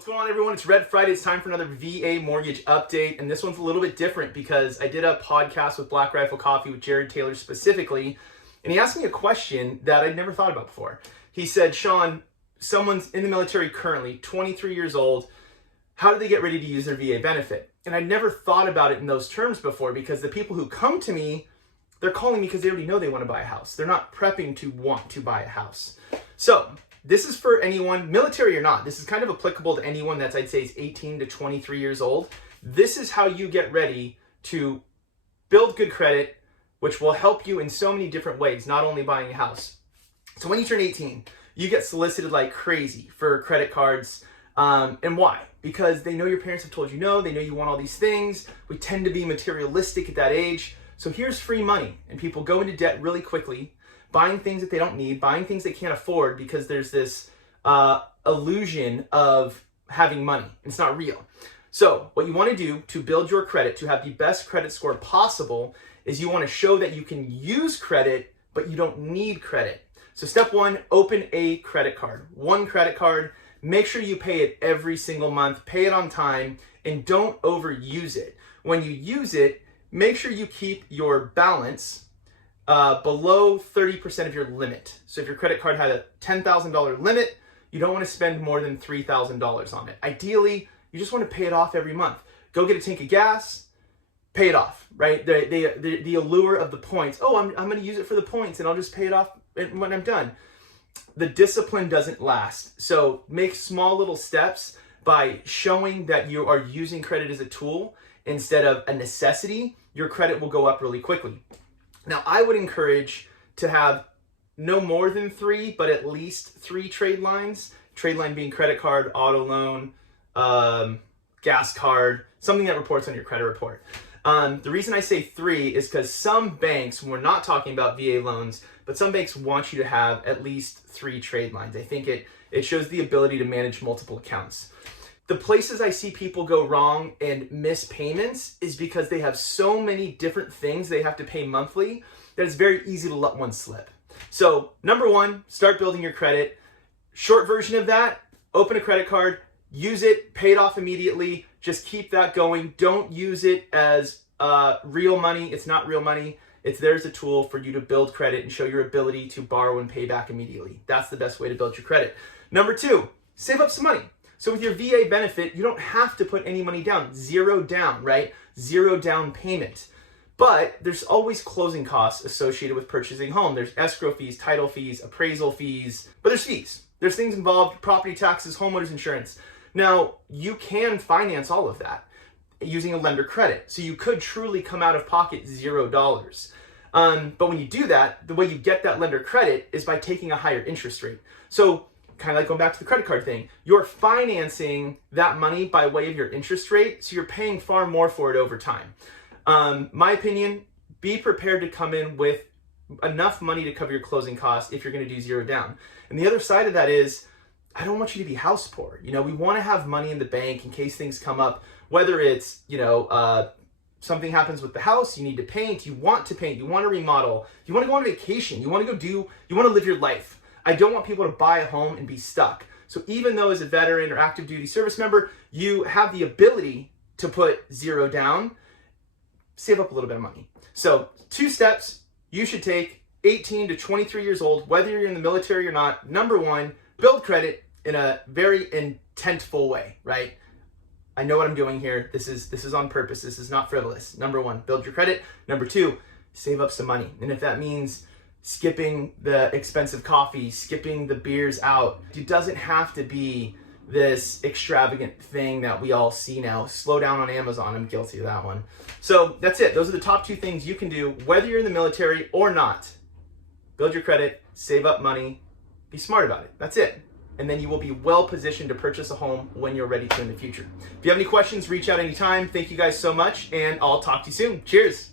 What's going on, everyone? It's Red Friday. It's time for another VA mortgage update, and this one's a little bit different because I did a podcast with Black Rifle Coffee with Jared Taylor specifically, and he asked me a question that I'd never thought about before. He said, Sean, someone's in the military currently, 23 years old. How do they get ready to use their VA benefit? And I'd never thought about it in those terms before because the people who come to me, they're calling me because they already know they want to buy a house. They're not prepping to want to buy a house. So this is for anyone, military or not. This is kind of applicable to anyone that's, I'd say, is 18 to 23 years old. This is how you get ready to build good credit, which will help you in so many different ways, not only buying a house. So when you turn 18, you get solicited like crazy for credit cards. And why? Because they know your parents have told you no, they know you want all these things. We tend to be materialistic at that age. So here's free money, and people go into debt really quickly, buying things that they don't need, buying things they can't afford because there's this illusion of having money. It's not real. So what you want to do to build your credit, to have the best credit score possible, is you want to show that you can use credit, but you don't need credit. So step one, open a credit card. One credit card. Make sure you pay it every single month, pay it on time, and don't overuse it. When you use it, make sure you keep your balance below 30% of your limit. So if your credit card had a $10,000 limit, you don't want to spend more than $3,000 on it. Ideally, you just want to pay it off every month. Go get a tank of gas, pay it off, right? The allure of the points. Oh, I'm going to use it for the points and I'll just pay it off when I'm done. The discipline doesn't last. So make small little steps by showing that you are using credit as a tool instead of a necessity. Your credit will go up really quickly. Now, I would encourage to have no more than 3, but at least 3 trade lines. Trade line being credit card, auto loan, gas card, something that reports on your credit report. The reason I say 3 is because some banks, when we're not talking about VA loans, but some banks want you to have at least 3 trade lines. I think it shows the ability to manage multiple accounts. The places I see people go wrong and miss payments is because they have so many different things they have to pay monthly that it's very easy to let one slip. So number one, start building your credit. Short version of that, open a credit card, use it, pay it off immediately. Just keep that going. Don't use it as real money. It's not real money. It's there as a tool for you to build credit and show your ability to borrow and pay back immediately. That's the best way to build your credit. Number two, save up some money. So with your VA benefit, you don't have to put any money down. 0 down, right? 0 down payment. But there's always closing costs associated with purchasing a home. There's escrow fees, title fees, appraisal fees, but there's fees. There's things involved, property taxes, homeowners insurance. Now, you can finance all of that using a lender credit. So you could truly come out of pocket $0. But when you do that, the way you get that lender credit is by taking a higher interest rate. So kind of like going back to the credit card thing, you're financing that money by way of your interest rate, so you're paying far more for it over time. My opinion, be prepared to come in with enough money to cover your closing costs if you're going to do 0 down. And the other side of that is, I don't want you to be house poor. You know, we want to have money in the bank in case things come up, whether it's, something happens with the house, you need to paint, you want to remodel, you want to go on vacation, you want to live your life. I don't want people to buy a home and be stuck. So even though as a veteran or active duty service member, you have the ability to put 0 down, save up a little bit of money. So 2 steps you should take, 18 to 23 years old, whether you're in the military or not. Number one, build credit in a very intentful way, right? I know what I'm doing here. This is on purpose. This is not frivolous. Number one, build your credit. Number two, save up some money. And if that means skipping the expensive coffee, skipping the beers out, it doesn't have to be this extravagant thing that we all see now. Slow down on Amazon. I'm guilty of that one. So that's it. Those are the top 2 things you can do, whether you're in the military or not. Build your credit, save up money, be smart about it. That's it. And then you will be well positioned to purchase a home when you're ready to in the future. If you have any questions, reach out anytime. Thank you guys so much, and I'll talk to you soon. Cheers.